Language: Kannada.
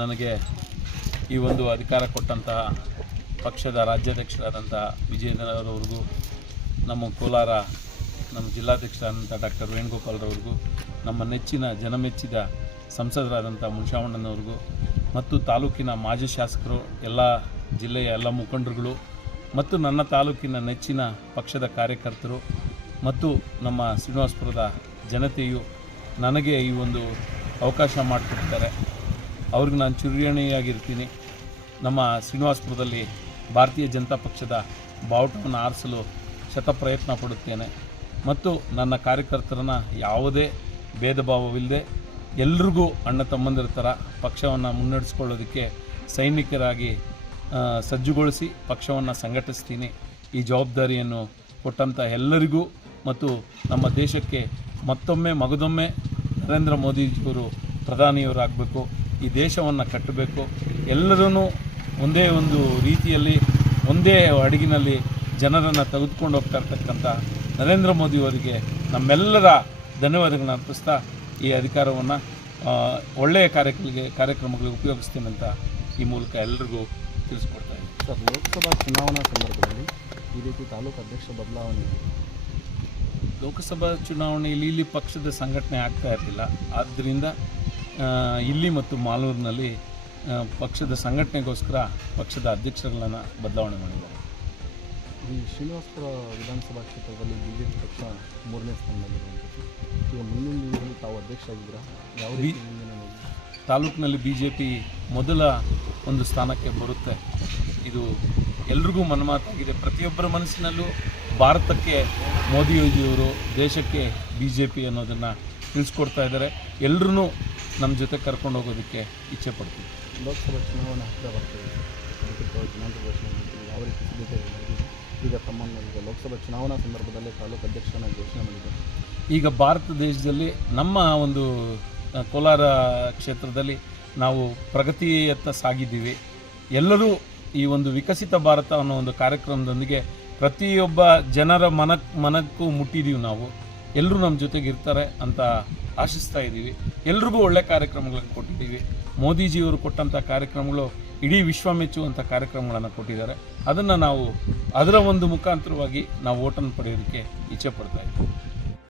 ನನಗೆ ಈ ಒಂದು ಅಧಿಕಾರ ಕೊಟ್ಟಂತಹ ಪಕ್ಷದ ರಾಜ್ಯಾಧ್ಯಕ್ಷರಾದಂಥ ವಿಜಯೇಂದ್ರವರವ್ರಿಗೂ ನಮ್ಮ ಕೋಲಾರ, ನಮ್ಮ ಜಿಲ್ಲಾಧ್ಯಕ್ಷರಾದಂಥ ಡಾಕ್ಟರ್ ವೇಣುಗೋಪಾಲ್ರವ್ರಿಗೂ ನಮ್ಮ ನೆಚ್ಚಿನ ಜನಮೆಚ್ಚಿದ ಸಂಸದರಾದಂಥ ಮುನ್ಷಾವಣ್ಣನವ್ರಿಗೂ ಮತ್ತು ತಾಲೂಕಿನ ಮಾಜಿ ಶಾಸಕರು, ಎಲ್ಲ ಜಿಲ್ಲೆಯ ಎಲ್ಲ ಮುಖಂಡರುಗಳು ಮತ್ತು ನನ್ನ ತಾಲೂಕಿನ ನೆಚ್ಚಿನ ಪಕ್ಷದ ಕಾರ್ಯಕರ್ತರು ಮತ್ತು ನಮ್ಮ ಶ್ರೀನಿವಾಸಪುರದ ಜನತೆಯು ನನಗೆ ಈ ಒಂದು ಅವಕಾಶ ಮಾಡಿಕೊಡ್ತಾರೆ. ಅವ್ರಿಗೆ ನಾನು ಚುರಿಯಣಿಯಾಗಿರ್ತೀನಿ. ನಮ್ಮ ಶ್ರೀನಿವಾಸಪುರದಲ್ಲಿ ಭಾರತೀಯ ಜನತಾ ಪಕ್ಷದ ಬಾವುಟವನ್ನು ಆರಿಸಲು ಶತಪ್ರಯತ್ನ ಪಡುತ್ತೇನೆ. ಮತ್ತು ನನ್ನ ಕಾರ್ಯಕರ್ತರನ್ನ ಯಾವುದೇ ಭೇದ ಭಾವವಿಲ್ಲದೆ ಎಲ್ರಿಗೂ ಅಣ್ಣ ತಮ್ಮಂದಿರ ಥರ ಪಕ್ಷವನ್ನು ಮುನ್ನಡೆಸ್ಕೊಳ್ಳೋದಕ್ಕೆ ಸೈನಿಕರಾಗಿ ಸಜ್ಜುಗೊಳಿಸಿ ಪಕ್ಷವನ್ನು ಸಂಘಟಿಸ್ತೀನಿ. ಈ ಜವಾಬ್ದಾರಿಯನ್ನು ಕೊಟ್ಟಂಥ ಎಲ್ಲರಿಗೂ ಮತ್ತು ನಮ್ಮ ದೇಶಕ್ಕೆ ಮತ್ತೊಮ್ಮೆ ಮಗದೊಮ್ಮೆ ನರೇಂದ್ರ ಮೋದಿಜಿಯವರು ಪ್ರಧಾನಿಯವರಾಗಬೇಕು ಈ ದೇಶವನ್ನು ಕಟ್ಟಬೇಕು. ಎಲ್ಲರೂ ಒಂದೇ ಒಂದು ರೀತಿಯಲ್ಲಿ ಒಂದೇ ಅಡುಗಿನಲ್ಲಿ ಜನರನ್ನು ತೆಗೆದುಕೊಂಡು ಹೋಗ್ತಾ ಇರ್ತಕ್ಕಂಥ ನರೇಂದ್ರ ಮೋದಿಯವರಿಗೆ ನಮ್ಮೆಲ್ಲರ ಧನ್ಯವಾದಗಳನ್ನು ಅರ್ಪಿಸ್ತಾ ಈ ಅಧಿಕಾರವನ್ನು ಒಳ್ಳೆಯ ಕಾರ್ಯಗಳಿಗೆ ಕಾರ್ಯಕ್ರಮಗಳಿಗೆ ಉಪಯೋಗಿಸ್ತೀನಿ ಅಂತ ಈ ಮೂಲಕ ಎಲ್ಲರಿಗೂ ತಿಳಿಸ್ಕೊಡ್ತಾ ಇದ್ದೀನಿ. ಸರ್ ಲೋಕಸಭಾ ಚುನಾವಣಾ ಸಂದರ್ಭದಲ್ಲಿ ಈ ರೀತಿ ತಾಲೂಕು ಅಧ್ಯಕ್ಷ ಬದಲಾವಣೆ ಇದೆ. ಲೋಕಸಭಾ ಚುನಾವಣೆಯಲ್ಲಿ ಇಲ್ಲಿ ಪಕ್ಷದ ಸಂಘಟನೆ ಆಗ್ತಾ ಇರಲಿಲ್ಲ. ಆದ್ದರಿಂದ ಇಲ್ಲಿ ಮತ್ತು ಮಾಲೂರಿನಲ್ಲಿ ಪಕ್ಷದ ಸಂಘಟನೆಗೋಸ್ಕರ ಪಕ್ಷದ ಅಧ್ಯಕ್ಷರುಗಳನ್ನು ಬದಲಾವಣೆ ಮಾಡಿದ್ದಾರೆ. ಈ ಶ್ರೀನಿವಾಸಪುರ ವಿಧಾನಸಭಾ ಕ್ಷೇತ್ರದಲ್ಲಿ ಬಿ ಜೆ ಪಿ ಪಕ್ಷ ಮೂರನೇ ಸ್ಥಾನದಲ್ಲಿರುವಂಥದ್ದು. ಈಗ ಮುಂದಿನ ದಿನಗಳಲ್ಲಿ ತಾವು ಅಧ್ಯಕ್ಷ ಆಗಿದ್ದೀರಾ ಯಾವ ರೀತಿ ತಾಲೂಕಿನಲ್ಲಿ ಬಿ ಜೆ ಪಿ ಮೊದಲ ಒಂದು ಸ್ಥಾನಕ್ಕೆ ಬರುತ್ತೆ. ಇದು ಎಲ್ರಿಗೂ ಮನಮಾತಾಗಿದೆ. ಪ್ರತಿಯೊಬ್ಬರ ಮನಸ್ಸಿನಲ್ಲೂ ಭಾರತಕ್ಕೆ ಮೋದಿಯೋಜಿಯವರು ದೇಶಕ್ಕೆ ಬಿ ಜೆ ಪಿ ಅನ್ನೋದನ್ನು ತಿಳಿಸ್ಕೊಡ್ತಾ ಇದ್ದಾರೆ. ಎಲ್ಲರೂ ನಮ್ಮ ಜೊತೆ ಕರ್ಕೊಂಡು ಹೋಗೋದಕ್ಕೆ ಇಚ್ಛೆ ಪಡ್ತೀವಿ ಲೋಕಸಭಾ ಚುನಾವಣೆ ಹತ್ತಿರ ಬರ್ತಾ ಇದೆ ಅದಕ್ಕೆ ದಿನಾಂಕ ಘೋಷಣೆ ಮಾಡಿದ್ದೀವಿ ಯಾವ ರೀತಿ ಸಿದ್ಧತೆ ಈಗ ತಮ್ಮನ್ನು ಈಗ ಲೋಕಸಭಾ ಚುನಾವಣಾ ಸಂದರ್ಭದಲ್ಲಿ ತಾಲೂಕು ಅಧ್ಯಕ್ಷನ ಘೋಷಣೆ ಮಾಡಿದ್ದಾರೆ. ಈಗ ಭಾರತ ದೇಶದಲ್ಲಿ ನಮ್ಮ ಒಂದು ಕೋಲಾರ ಕ್ಷೇತ್ರದಲ್ಲಿ ನಾವು ಪ್ರಗತಿಯತ್ತ ಸಾಗಿದ್ದೀವಿ. ಎಲ್ಲರೂ ಈ ಒಂದು ವಿಕಸಿತ ಭಾರತ ಅನ್ನೋ ಒಂದು ಕಾರ್ಯಕ್ರಮದೊಂದಿಗೆ ಪ್ರತಿಯೊಬ್ಬ ಜನರ ಮನ ಮನಕ್ಕೂ ಮುಟ್ಟಿದ್ದೀವಿ ನಾವು. ಎಲ್ಲರೂ ನಮ್ಮ ಜೊತೆಗೆ ಇರ್ತಾರೆ ಅಂತ ಆಶಿಸ್ತಾ ಇದ್ದೀವಿ ಎಲ್ರಿಗೂ ಒಳ್ಳೆ ಕಾರ್ಯಕ್ರಮಗಳನ್ನು ಕೊಟ್ಟಿದ್ದೀವಿ. ಮೋದಿಜಿಯವರು ಕೊಟ್ಟಂಥ ಕಾರ್ಯಕ್ರಮಗಳು ಇಡೀ ವಿಶ್ವ ಮೆಚ್ಚುವಂಥ ಕಾರ್ಯಕ್ರಮಗಳನ್ನು ಕೊಟ್ಟಿದ್ದಾರೆ. ಅದನ್ನು ನಾವು ಅದರ ಒಂದು ಮುಖಾಂತರವಾಗಿ ನಾವು ಓಟನ್ನು ಪಡೆಯೋದಕ್ಕೆ ಇಚ್ಛೆ ಪಡ್ತಾ ಇದ್ದೀವಿ.